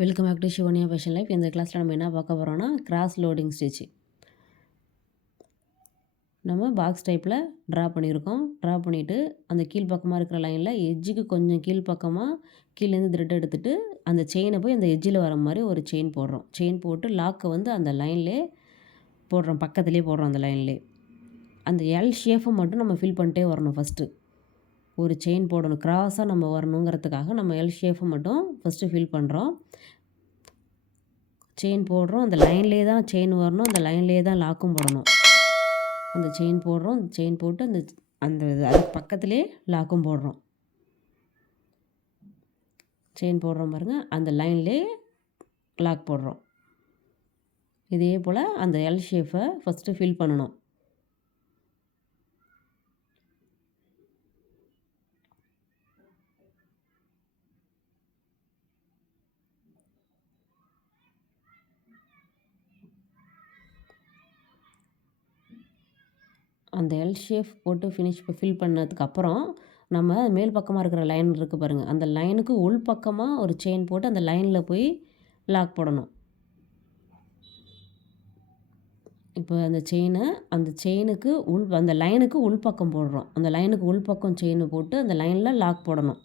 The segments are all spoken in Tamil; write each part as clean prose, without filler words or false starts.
Welcome back to Shivaniya fashion life. இந்த கிளாஸில் நம்ம என்ன பார்க்க போகிறோம்னா கிராஸ் லோடிங் ஸ்டிச்சு. நம்ம பாக்ஸ் டைப்பில் ட்ரா பண்ணியிருக்கோம். ட்ரா பண்ணிவிட்டு அந்த கீழ்ப்பக்கமாக இருக்கிற லைனில் எஜ்ஜுக்கு கொஞ்சம் கீழ்ப்பக்கமாக கீழேருந்து த்ரெட் எடுத்துகிட்டு அந்த செயினை போய் அந்த எஜ்ஜில் வர மாதிரி ஒரு செயின் போடுறோம். செயின் போட்டு லாக்கை வந்து அந்த லைன்லேயே போடுறோம், பக்கத்துலேயே போடுறோம். அந்த லைன்லேயே அந்த எல் ஷேஃபை மட்டும் நம்ம ஃபில் பண்ணிட்டே வரணும். ஃபஸ்ட்டு ஒரு செயின் போடணும், கிராஸாக நம்ம வரணுங்கிறதுக்காக நம்ம எல் ஷேஃபை மட்டும் ஃபஸ்ட்டு ஃபில் பண்ணுறோம். செயின் போடுறோம், அந்த லைன்லேயே தான் செயின் வரணும், அந்த லைன்லேயே தான் லாக்கும் போடணும். அந்த செயின் போடுறோம், செயின் போட்டு அந்த அந்த அதுக்கு பக்கத்துலேயே லாக்கும் போடுறோம். செயின் போடுறோம் பாருங்கள், அந்த லைன்லேயே லாக் போடுறோம். இதே போல் அந்த எல் ஷேப்பை ஃபஸ்ட்டு ஃபில் பண்ணணும். அந்த எல் ஷேப் போட்டு ஃபில் பண்ணதுக்கப்புறம் நம்ம மேல் பக்கமாக இருக்கிற லைன் இருக்குது பாருங்கள், அந்த லைனுக்கு உள் பக்கமாக ஒரு செயின் போட்டு அந்த லைனில் போய் லாக் போடணும். இப்போ அந்த செயினுக்கு அந்த லைனுக்கு உள் பக்கம் போடுறோம். அந்த லைனுக்கு உள் பக்கம் செயின் போட்டு அந்த லைனில் லாக் போடணும்.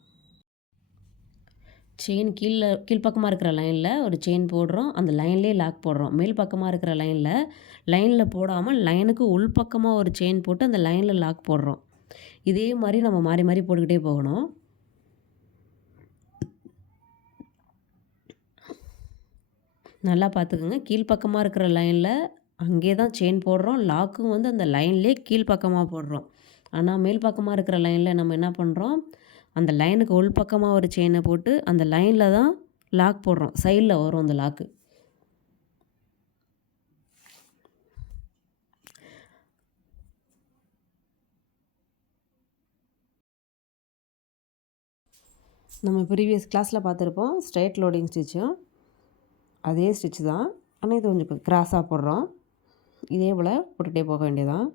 செயின் கீழ்ப்பக்கமாக இருக்கிற லைனில் ஒரு செயின் போடுறோம், அந்த லைன்லேயே லாக் போடுறோம். மேல் பக்கமாக இருக்கிற லைனில் போடாமல் லைனுக்கு உள் பக்கமாக ஒரு செயின் போட்டு அந்த லைனில் லாக் போடுறோம். இதே மாதிரி நம்ம மாறி மாறி போட்டுக்கிட்டே போகணும். நல்லா பார்த்துக்குங்க, கீழ்ப்பக்கமாக இருக்கிற லைனில் அங்கே தான் செயின் போடுறோம், லாக்கும் வந்து அந்த லைன்லேயே கீழ்ப்பக்கமாக போடுறோம். ஆனால் மேல் பக்கமாக இருக்கிற லைனில் நம்ம என்ன பண்ணுறோம், அந்த லைனுக்கு உள் பக்கமாக ஒரு செயினை போட்டு அந்த லைனில் தான் லாக் போடுறோம். சைடில் வரும் அந்த லாக்கு. நம்ம ப்ரீவியஸ் கிளாஸில் பார்த்துருப்போம் ஸ்ட்ரைட் லோடிங் ஸ்டிச்சும், அதே ஸ்டிச்சு தான். ஆனால் இது கொஞ்சம் கிராஸாக போடுறோம். இதே போல் போட்டுகிட்டே போக வேண்டியதான்.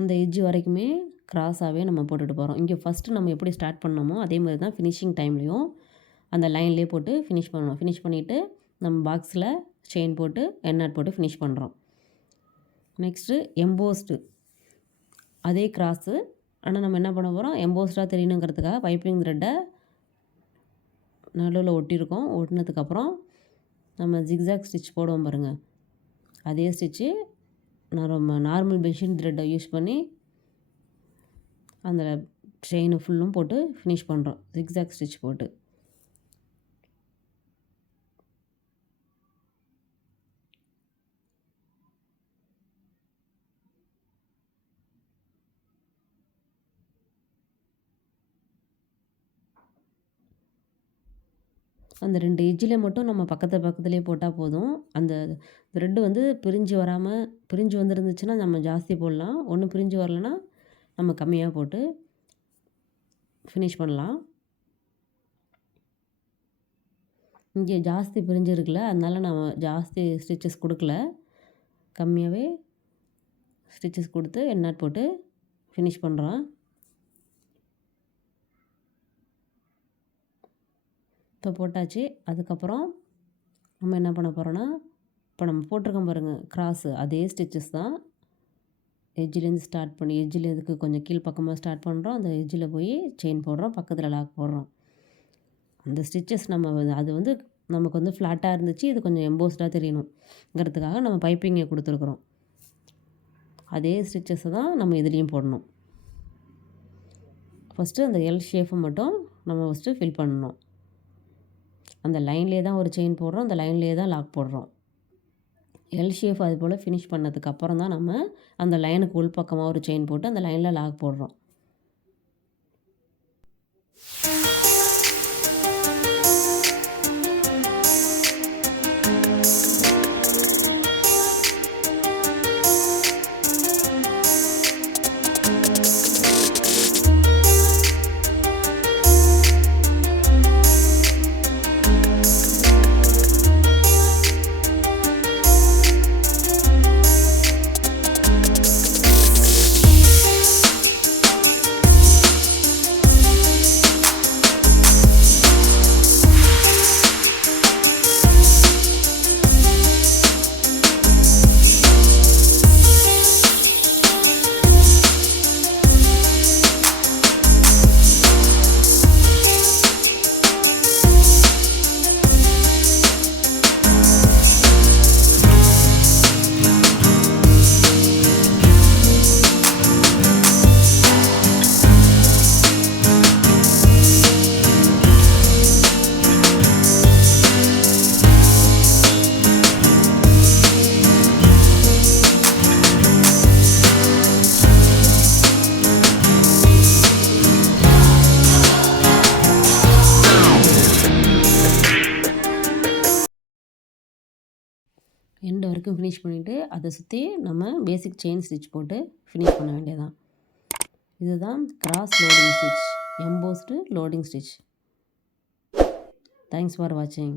அந்த எட்ஜ் வரைக்குமே கிராஸாகவே நம்ம போட்டுட்டு போகிறோம். இங்கே ஃபஸ்ட்டு நம்ம எப்படி ஸ்டார்ட் பண்ணோமோ அதே மாதிரி தான் ஃபினிஷிங் டைம்லேயும் அந்த லைன்லேயே போட்டு ஃபினிஷ் பண்ணணும். ஃபினிஷ் பண்ணிவிட்டு நம்ம பாக்ஸில் செயின் போட்டு எண்ணாட் போட்டு ஃபினிஷ் பண்ணுறோம். நெக்ஸ்ட்டு எம்போஸ்டு, அதே கிராஸு. ஆனால் நம்ம என்ன பண்ண போகிறோம், எம்போஸ்டாக தெரியணுங்கிறதுக்காக பைப்பிங் த்ரெட்டை நடுவில் ஒட்டியிருக்கோம். ஒட்டினதுக்கப்புறம் நம்ம ஜிக்ஸாக் ஸ்டிச் போடுவோம் பாருங்கள், அதே ஸ்டிச்சு நம்ம நார்மல் மிஷின் த்ரெட்டை யூஸ் பண்ணி அந்த செயினை ஃபுல்லும் போட்டு ஃபினிஷ் பண்ணுறோம், ஜிக்ஸாக் ஸ்டிச் போட்டு. அந்த 2 எட்ஜில் மட்டும் நம்ம பக்கத்துலேயே போட்டால் போதும். அந்த த்ரெட்டு வந்து பிரிஞ்சு வந்துருந்துச்சுன்னா நம்ம ஜாஸ்தி போடலாம், ஒன்றும் பிரிஞ்சு வரலைன்னா நம்ம கம்மியாக போட்டு ஃபினிஷ் பண்ணலாம். இங்கே ஜாஸ்தி பிரிஞ்சிருக்குல்ல, அதனால் நான் ஜாஸ்தி ஸ்டிச்சஸ் கொடுக்கல, கம்மியாகவே ஸ்டிச்சஸ் கொடுத்து எண்ணாட் போட்டு ஃபினிஷ் பண்ணுறோம். இப்போ போட்டாச்சு. அதுக்கப்புறம் நம்ம என்ன பண்ண போகிறோன்னா, இப்போ நம்ம போட்டிருக்கோம் பாருங்கள் கிராஸு, அதே ஸ்டிச்சஸ் தான். எட்ஜிலேருந்து ஸ்டார்ட் பண்ணி எட்ஜிலேருந்து கொஞ்சம் கீழ்ப்பக்கமாக ஸ்டார்ட் பண்ணுறோம், அந்த எட்ஜில் போய் செயின் போடுறோம், பக்கத்தில் லாக் போடுறோம். அந்த ஸ்டிச்சஸ் அது வந்து நமக்கு வந்து ஃப்ளாட்டாக இருந்துச்சு, இது கொஞ்சம் எம்போஸ்டாக தெரியணுங்கிறதுக்காக நம்ம பைப்பிங்கை கொடுத்துருக்குறோம். அதே ஸ்டிச்சஸை தான் நம்ம இதுலேயும் போடணும். ஃபஸ்ட்டு அந்த எல் ஷேப்பை மட்டும் நம்ம ஃபஸ்ட்டு ஃபில் பண்ணணும். அந்த லைன்லேயே தான் ஒரு செயின் போடுறோம், அந்த லைன்லேயே தான் லாக் போடுறோம். எல் ஷேப் அது போல் ஃபினிஷ் பண்ணதுக்கப்புறம் தான் நம்ம அந்த லைனுக்கு உள் பக்கமாக ஒரு செயின் போட்டு அந்த லைனில் லாக் போடுறோம். எண்டு வரைக்கும் ஃபினிஷ் பண்ணிவிட்டு அதை சுற்றி நம்ம பேசிக் செயின் ஸ்டிச் போட்டு ஃபினிஷ் பண்ண வேண்டியதான். இதுதான் cross loading stitch, embossed loading stitch. Thanks for வாட்சிங்.